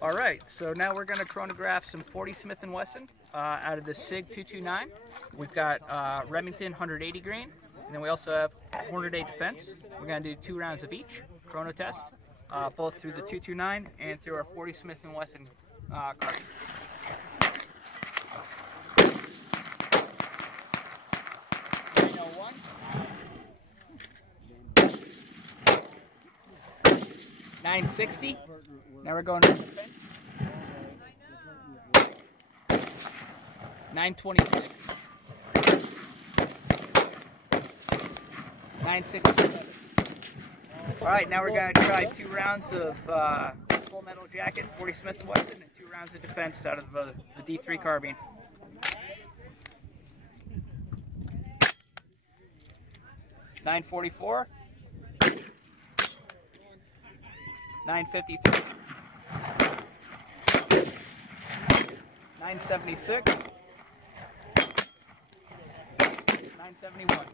All right, so now we're going to chronograph some 40 Smith & Wesson out of the SIG 229. We've got Remington 180 grain, and then we also have Hornady Defense. We're going to do 2 rounds of each chrono test, both through the 229 and through our 40 Smith & Wesson carbine. $960. Now we're going to the defense. $926. $967. All right, now we're going to try 2 rounds of full metal jacket, 40 Smith & Wesson, and 2 rounds of defense out of the D3 carbine. $944. $953. $976. $971.